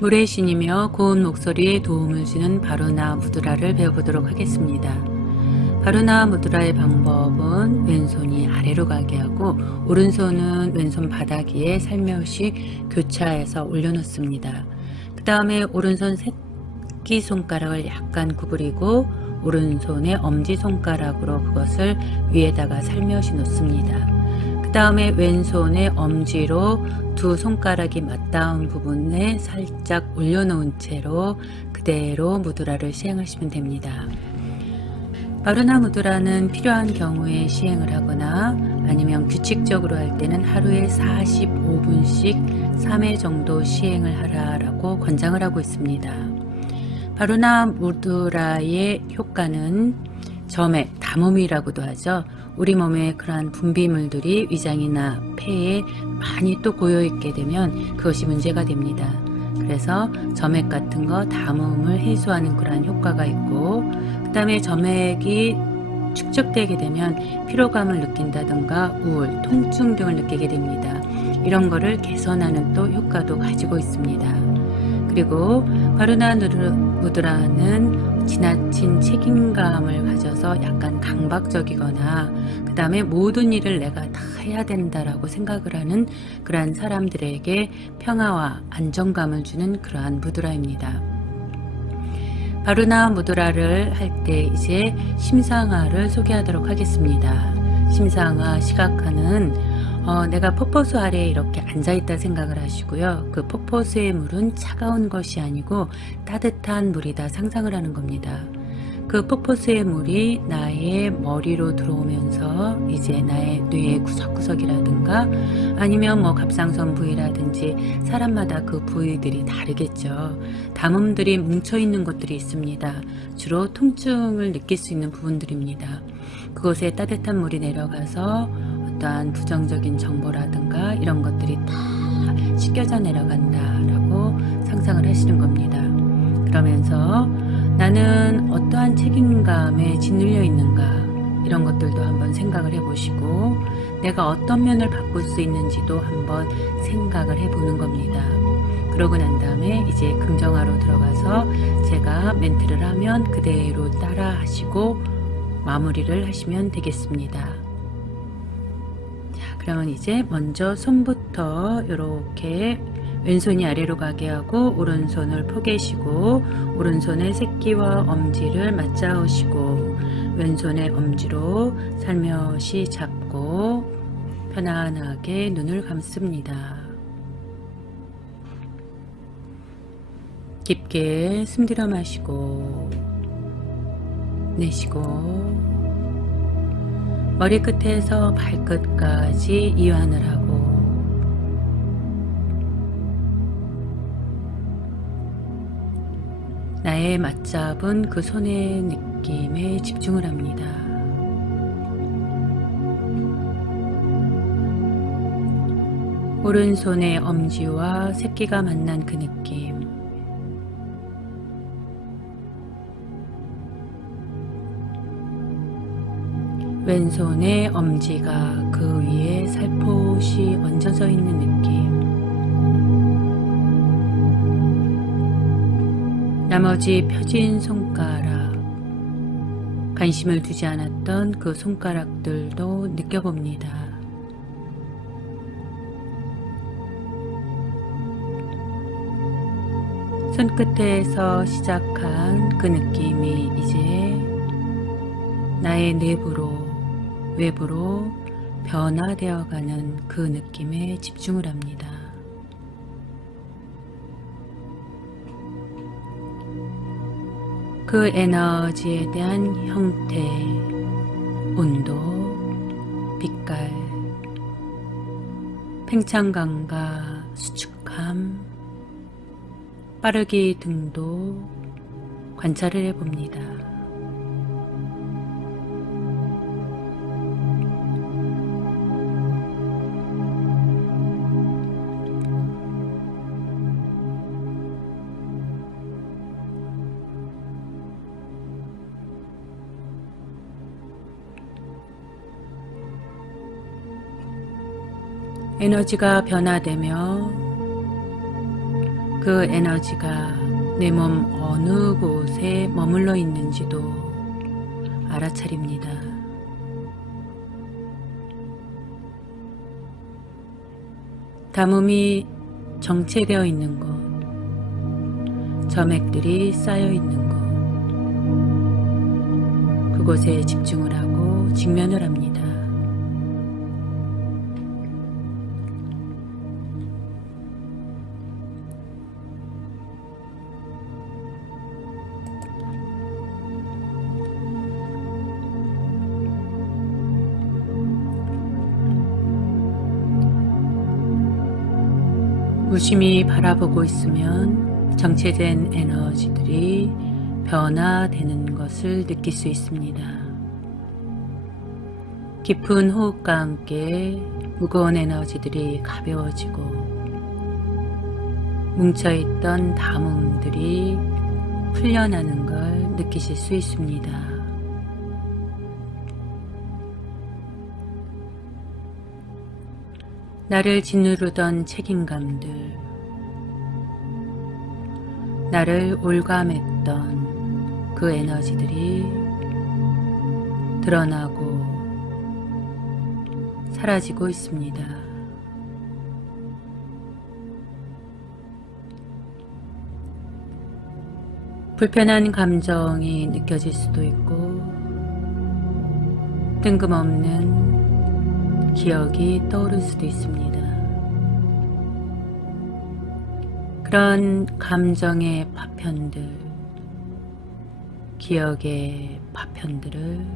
물의 신이며 고운 목소리에 도움을 주는 바로나 무드라를 배워보도록 하겠습니다. 바로나 무드라의 방법은 왼손이 아래로 가게 하고 오른손은 왼손 바닥 위에 살며시 교차해서 올려놓습니다. 그 다음에 오른손 새끼 손가락을 약간 구부리고 오른손의 엄지 손가락으로 그것을 위에다가 살며시 놓습니다. 그 다음에 왼손의 엄지로 두 손가락이 맞닿은 부분에 살짝 올려놓은 채로 그대로 무드라를 시행하시면 됩니다. 바르나 무드라는 필요한 경우에 시행을 하거나 아니면 규칙적으로 할 때는 하루에 45분씩 3회 정도 시행을 하라라고 권장을 하고 있습니다. 바르나 무드라의 효과는 점액, 담음이라고도 하죠. 우리 몸에 그러한 분비물들이 위장이나 폐에 많이 또 고여 있게 되면 그것이 문제가 됩니다. 그래서 점액 같은 거 담음을 해소하는 그러한 효과가 있고 그 다음에 점액이 축적되게 되면 피로감을 느낀다든가 우울, 통증 등을 느끼게 됩니다. 이런 거를 개선하는 또 효과도 가지고 있습니다. 그리고 바르나 무드라는 지나친 책임감을 가져서 약간 강박적이거나 그 다음에 모든 일을 내가 다 해야 된다라고 생각을 하는 그러한 사람들에게 평화와 안정감을 주는 그러한 무드라입니다. 바르나 무드라를 할 때 이제 심상화를 소개하도록 하겠습니다. 심상화 시각화는 어, 내가 폭포수 아래에 이렇게 앉아있다 생각을 하시고요. 그 폭포수의 물은 차가운 것이 아니고 따뜻한 물이다 상상을 하는 겁니다. 그 폭포수의 물이 나의 머리로 들어오면서 이제 나의 뇌의 구석구석이라든가 아니면 뭐 갑상선 부위라든지 사람마다 그 부위들이 다르겠죠. 담음들이 뭉쳐있는 곳들이 있습니다. 주로 통증을 느낄 수 있는 부분들입니다. 그곳에 따뜻한 물이 내려가서 어떠한 부정적인 정보라든가 이런 것들이 다 씻겨져 내려간다라고 상상을 하시는 겁니다. 그러면서 나는 어떠한 책임감에 짓눌려 있는가 이런 것들도 한번 생각을 해보시고 내가 어떤 면을 바꿀 수 있는지도 한번 생각을 해보는 겁니다. 그러고 난 다음에 이제 긍정화로 들어가서 제가 멘트를 하면 그대로 따라 하시고 마무리를 하시면 되겠습니다. 자, 그러면 이제 먼저 손부터 이렇게 왼손이 아래로 가게 하고 오른손을 포개시고 오른손의 새끼와 엄지를 맞잡으시고 왼손의 엄지로 살며시 잡고 편안하게 눈을 감습니다. 깊게 숨 들여 마시고 내쉬고 머리끝에서 발끝까지 이완을 하고 나의 맞잡은 그 손의 느낌에 집중을 합니다. 오른손의 엄지와 새끼가 만난 그 느낌. 왼손의 엄지가 그 위에 살포시 얹어져 있는 느낌. 나머지 펴진 손가락, 관심을 두지 않았던 그 손가락들도 느껴봅니다. 손끝에서 시작한 그 느낌이 이제 나의 내부로, 외부로 변화되어 가는 그 느낌에 집중을 합니다. 그 에너지에 대한 형태, 온도, 빛깔, 팽창감과 수축함, 빠르기 등도 관찰을 해봅니다. 에너지가 변화되며 그그 에너지가 내 몸 어느 곳에 머물러 있는지도 알아차립니다. 담음이 정체되어 있는 곳, 점액들이 쌓여 있는 곳, 그곳에 집중을 하고 직면을 합니다. 무심히 바라보고 있으면 정체된 에너지들이 변화되는 것을 느낄 수 있습니다. 깊은 호흡과 함께 무거운 에너지들이 가벼워지고 뭉쳐있던 담음들이 풀려나는 걸 느끼실 수 있습니다. 나를 짓누르던 책임감들, 나를 올감했던 그 에너지들이 드러나고 사라지고 있습니다. 불편한 감정이 느껴질 수도 있고 뜬금없는 기억이 떠오를 수도 있습니다. 그런 감정의 파편들, 기억의 파편들을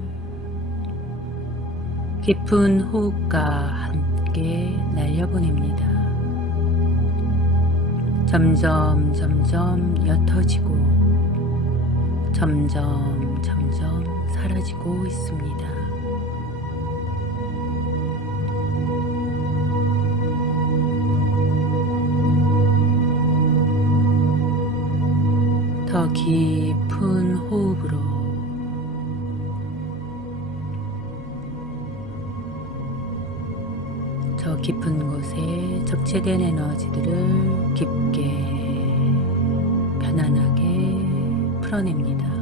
깊은 호흡과 함께 날려보냅니다. 점점 점점 옅어지고 점점 점점 사라지고 있습니다. 더 깊은 호흡으로 저 깊은 곳에 적체된 에너지들을 깊게 편안하게 풀어냅니다.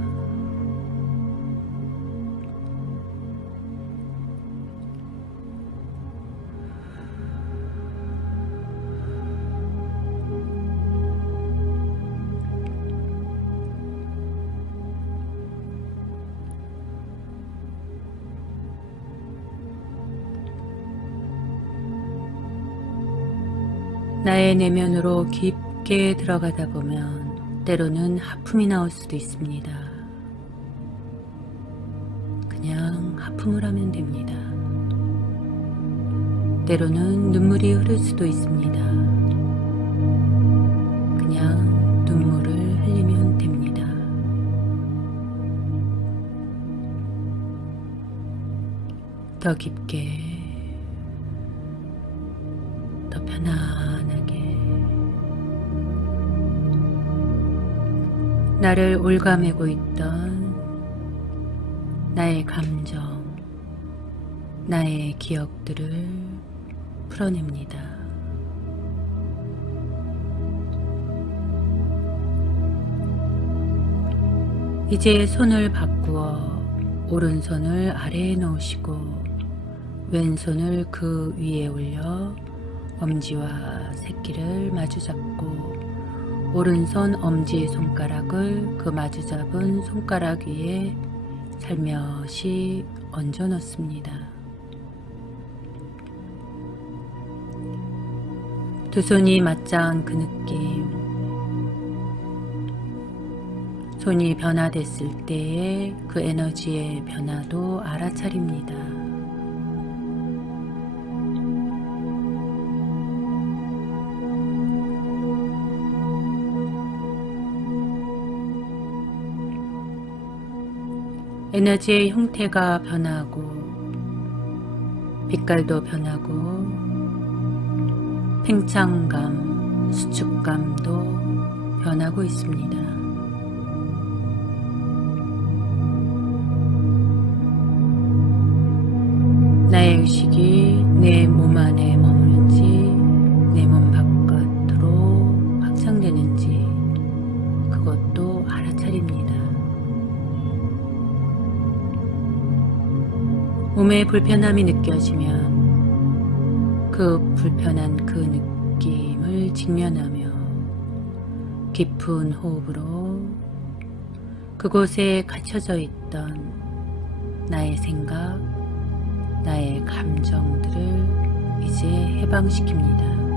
나의 내면으로 깊게 들어가다 보면 때로는 하품이 나올 수도 있습니다. 그냥 하품을 하면 됩니다. 때로는 눈물이 흐를 수도 있습니다. 그냥 눈물을 흘리면 됩니다. 더 깊게, 더 편안하게, 나를 올가매고 있던 나의 감정, 나의 기억들을 풀어냅니다. 이제 손을 바꾸어 오른손을 아래에 놓으시고 왼손을 그 위에 올려 엄지와 새끼를 마주잡고 오른손 엄지 손가락을 그 마주 잡은 손가락 위에 살며시 얹어 놓습니다. 두 손이 맞닿은 그 느낌, 손이 변화됐을 때의 그 에너지의 변화도 알아차립니다. 에너지의 형태가 변하고 빛깔도 변하고 팽창감, 수축감도 변하고 있습니다. 나의 의식이 내 몸 안에 몸에 불편함이 느껴지면 그 불편한 그 느낌을 직면하며 깊은 호흡으로 그곳에 갇혀져 있던 나의 생각, 나의 감정들을 이제 해방시킵니다.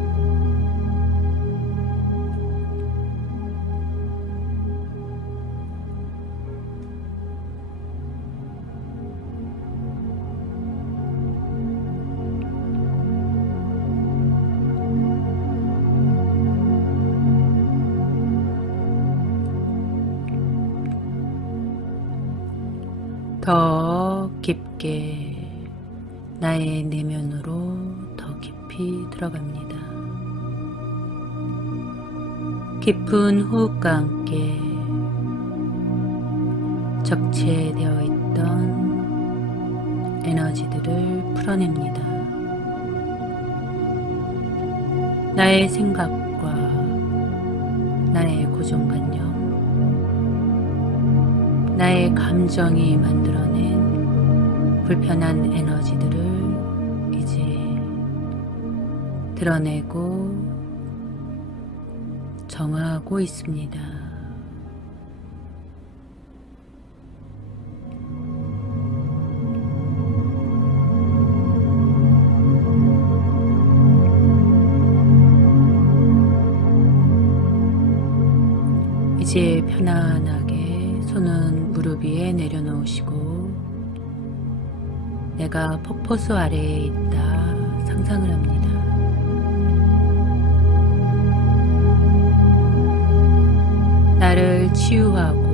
더 깊게 나의 내면으로 더 깊이 들어갑니다. 깊은 호흡과 함께 적체되어 있던 에너지들을 풀어냅니다. 나의 생각과 나의 고정관념, 나의 감정이 만들어낸 불편한 에너지들을 이제 드러내고 정화하고 있습니다. 이제 편안하게 내려놓으시고 내가 폭포수 아래에 있다 상상을 합니다. 나를 치유하고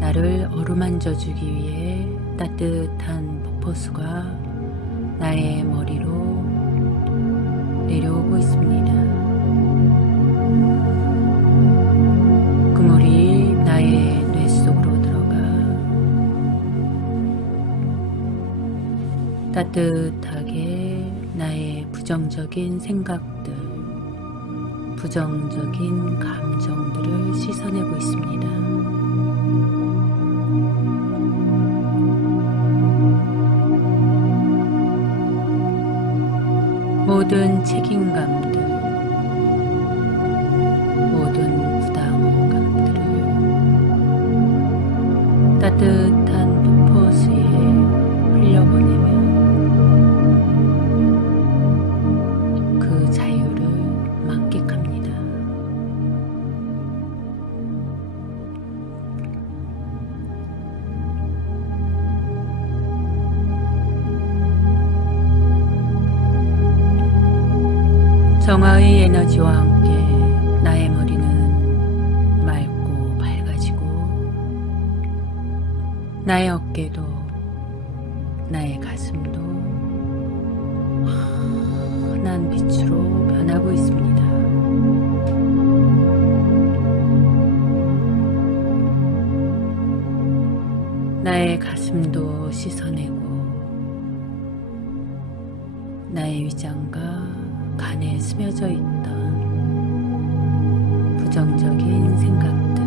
나를 어루만져 주기 위해 따뜻한 폭포수가 나의 머리로 내려오고 있습니다. 따뜻하게 나의 부정적인 생각들, 부정적인 감정들을 씻어내고 있습니다. 모든 책임감 정화의 에너지와 함께 나의 머리는 맑고 밝아지고 나의 어깨도 나의 가슴도 환한 빛으로 변하고 있습니다. 나의 가슴도 씻어내고 나의 위장 스며져 있던 부정적인 생각들,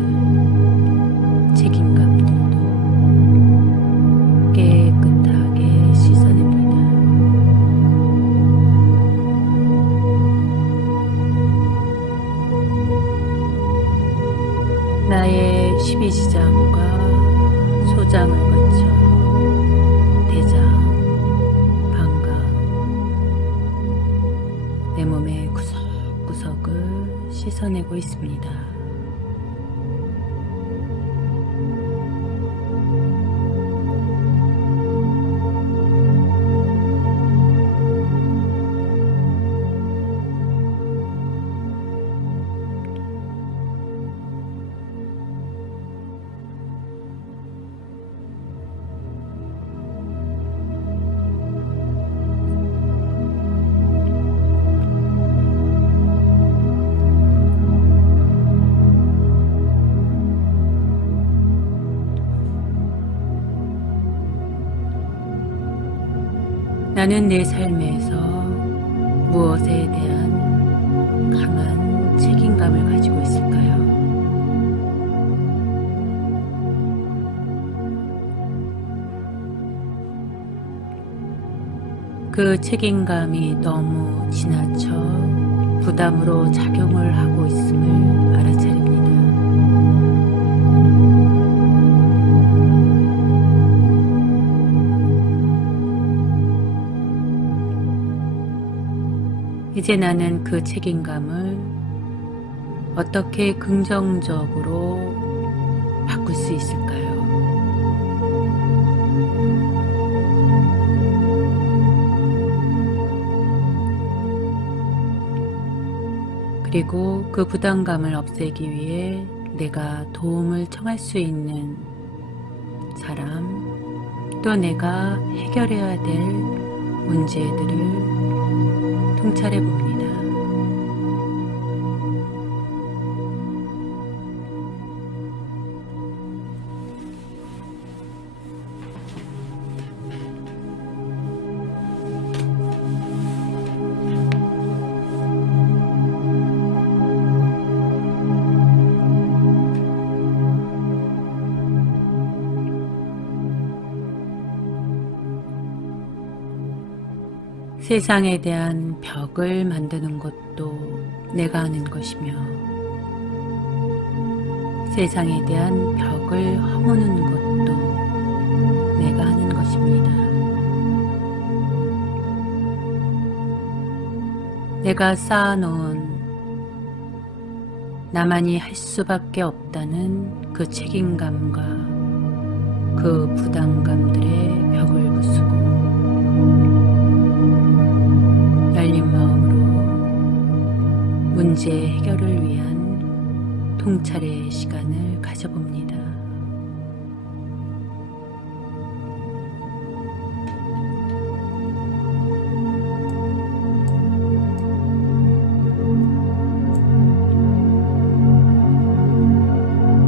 나는 내 삶에서 무엇에 대한 강한 책임감을 가지고 있을까요? 그 책임감이 너무 지나쳐 부담으로 작용을 하고 있음을 알아차립 이제 나는 그 책임감을 어떻게 긍정적으로 바꿀 수 있을까요? 그리고 그 부담감을 없애기 위해 내가 도움을 청할 수 있는 사람, 또 내가 해결해야 될 문제들을 통찰해 봅니다. 세상에 대한 벽을 만드는 것도 내가 하는 것이며 세상에 대한 벽을 허무는 것도 내가 하는 것입니다. 내가 쌓아놓은 나만이 할 수밖에 없다는 그 책임감과 그 부담감들의 벽을 부수고 문제 해결을 위한 통찰의 시간을 가져봅니다.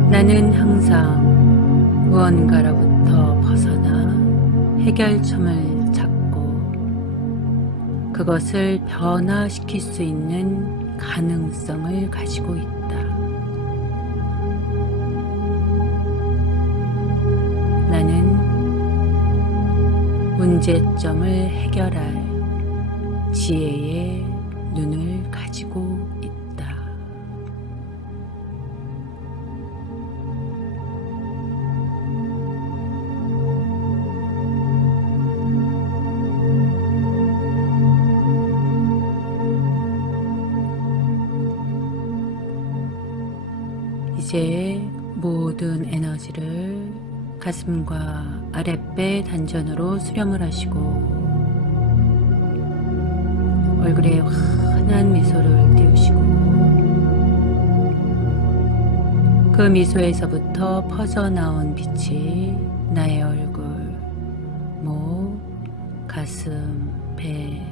나는 항상 무언가로부터 벗어나 해결점을 찾고 그것을 변화시킬 수 있는 가능성을 가지고 있다. 나는 문제점을 해결할 지혜의 이제 모든 에너지를 가슴과 아랫배 단전으로 수렴을 하시고 얼굴에 환한 미소를 띄우시고 그 미소에서부터 퍼져나온 빛이 나의 얼굴, 목, 가슴, 배,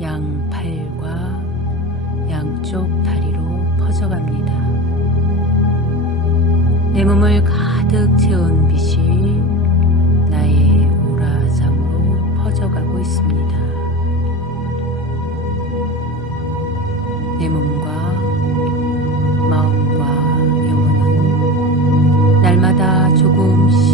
양팔과 양쪽 다리로 퍼져갑니다. 내 몸을 가득 채운 빛이 나의 오라장으로 퍼져가고 있습니다. 내 몸과 마음과 영혼은 날마다 조금씩